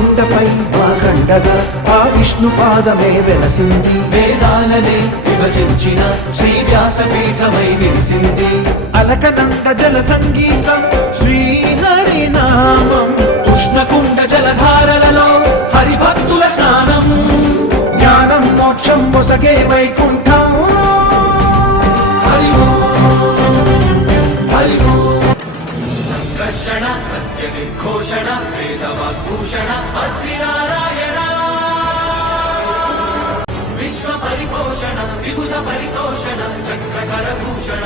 కొండపై మాకండగా ఆ విష్ణు పాదమే వెలసింది. వేదాలనే విభజించిన శ్రీ వ్యాసపీఠమై విరిసింది. అలకనంద జల సంగీతం శ్రీహరినామం, ఉష్ణకుండ జలధారలలో హరిభక్తుల స్నానం. జ్ఞానం మోక్షం మొసగే వైకుంఠం. హరి హరి సంకర్షణ సత్య నిర్ఘోషణ వేదవాగ్భూషణ అద్రినారాయణ. విశ్వ పరిపోషణ విబుధ పరితోషణ చక్రధర భూషణ